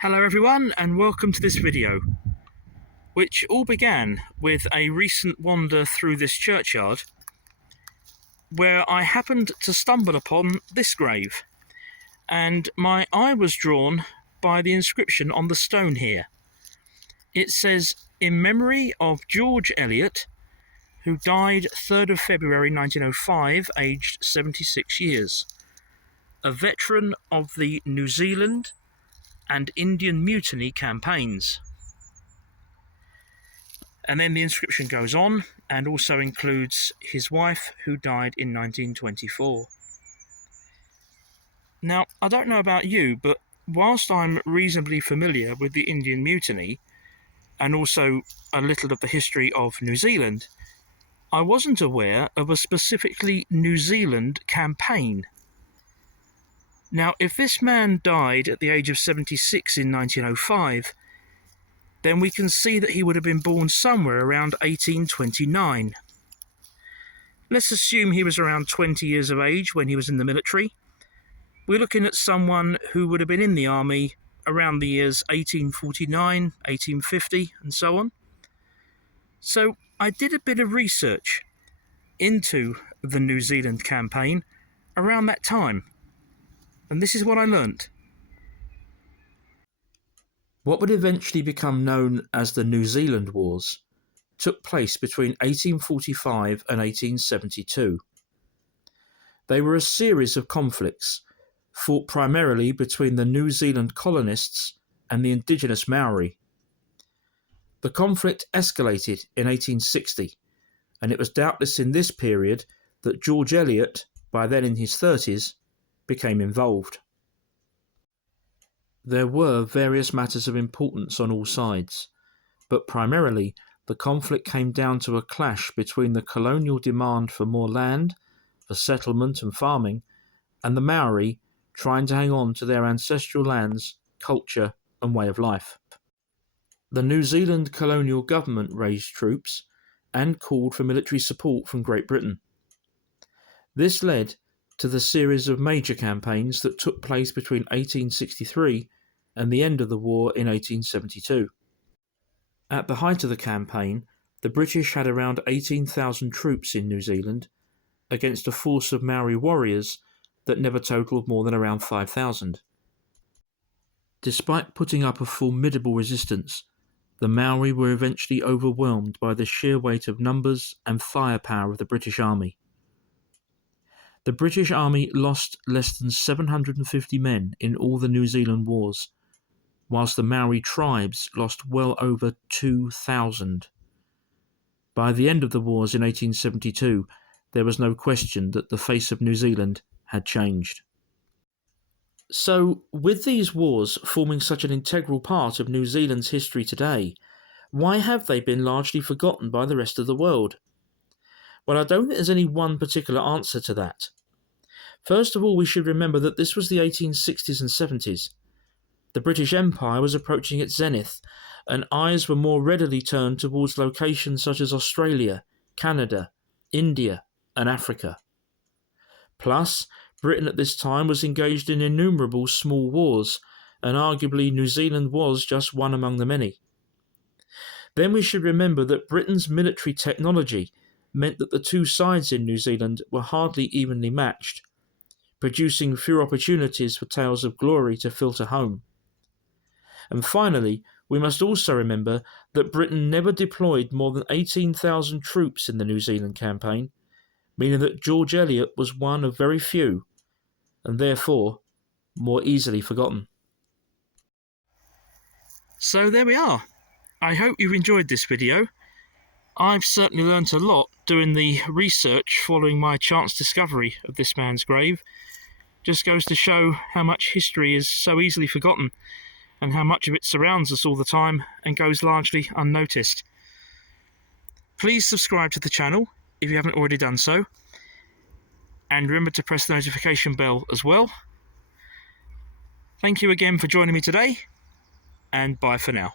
Hello everyone and welcome to this video, which all began with a recent wander through this churchyard where I happened to stumble upon this grave, and my eye was drawn by the inscription on the stone here. It says, "In memory of George Eliot, who died 3rd of February 1905, aged 76 years, a veteran of the New Zealand and Indian Mutiny campaigns." And then the inscription goes on and also includes his wife, who died in 1924. Now, I don't know about you, but whilst I'm reasonably familiar with the Indian Mutiny and also a little of the history of New Zealand, I wasn't aware of a specifically New Zealand campaign. Now, if this man died at the age of 76 in 1905, then we can see that he would have been born somewhere around 1829. Let's assume he was around 20 years of age when he was in the military. We're looking at someone who would have been in the army around the years 1849, 1850, and so on. So I did a bit of research into the New Zealand campaign around that time, and this is what I learnt. What would eventually become known as the New Zealand Wars took place between 1845 and 1872. They were a series of conflicts fought primarily between the New Zealand colonists and the Indigenous Maori. The conflict escalated in 1860, and it was doubtless in this period that George Eliot, by then in his 30s, became involved. There were various matters of importance on all sides, but primarily the conflict came down to a clash between the colonial demand for more land, for settlement and farming, and the Maori trying to hang on to their ancestral lands, culture and way of life. The New Zealand colonial government raised troops and called for military support from Great Britain. This led to the series of major campaigns that took place between 1863 and the end of the war in 1872. At the height of the campaign, the British had around 18,000 troops in New Zealand against a force of Maori warriors that never totalled more than around 5,000. Despite putting up a formidable resistance, the Maori were eventually overwhelmed by the sheer weight of numbers and firepower of the British Army. The British Army lost less than 750 men in all the New Zealand wars, whilst the Maori tribes lost well over 2,000. By the end of the wars in 1872, there was no question that the face of New Zealand had changed. So, with these wars forming such an integral part of New Zealand's history today, why have they been largely forgotten by the rest of the world? Well, I don't think there's any one particular answer to that. First of all, we should remember that this was the 1860s and 70s. The British Empire was approaching its zenith, and eyes were more readily turned towards locations such as Australia, Canada, India, and Africa. Plus, Britain at this time was engaged in innumerable small wars, and arguably New Zealand was just one among the many. Then we should remember that Britain's military technology meant that the two sides in New Zealand were hardly evenly matched, producing few opportunities for tales of glory to filter home. And finally, we must also remember that Britain never deployed more than 18,000 troops in the New Zealand campaign, meaning that George Eliot was one of very few, and therefore more easily forgotten. So there we are. I hope you've enjoyed this video. I've certainly learnt a lot doing the research following my chance discovery of this man's grave. Just goes to show how much history is so easily forgotten, and how much of it surrounds us all the time and goes largely unnoticed. Please subscribe to the channel if you haven't already done so, and remember to press the notification bell as well. Thank you again for joining me today, and bye for now.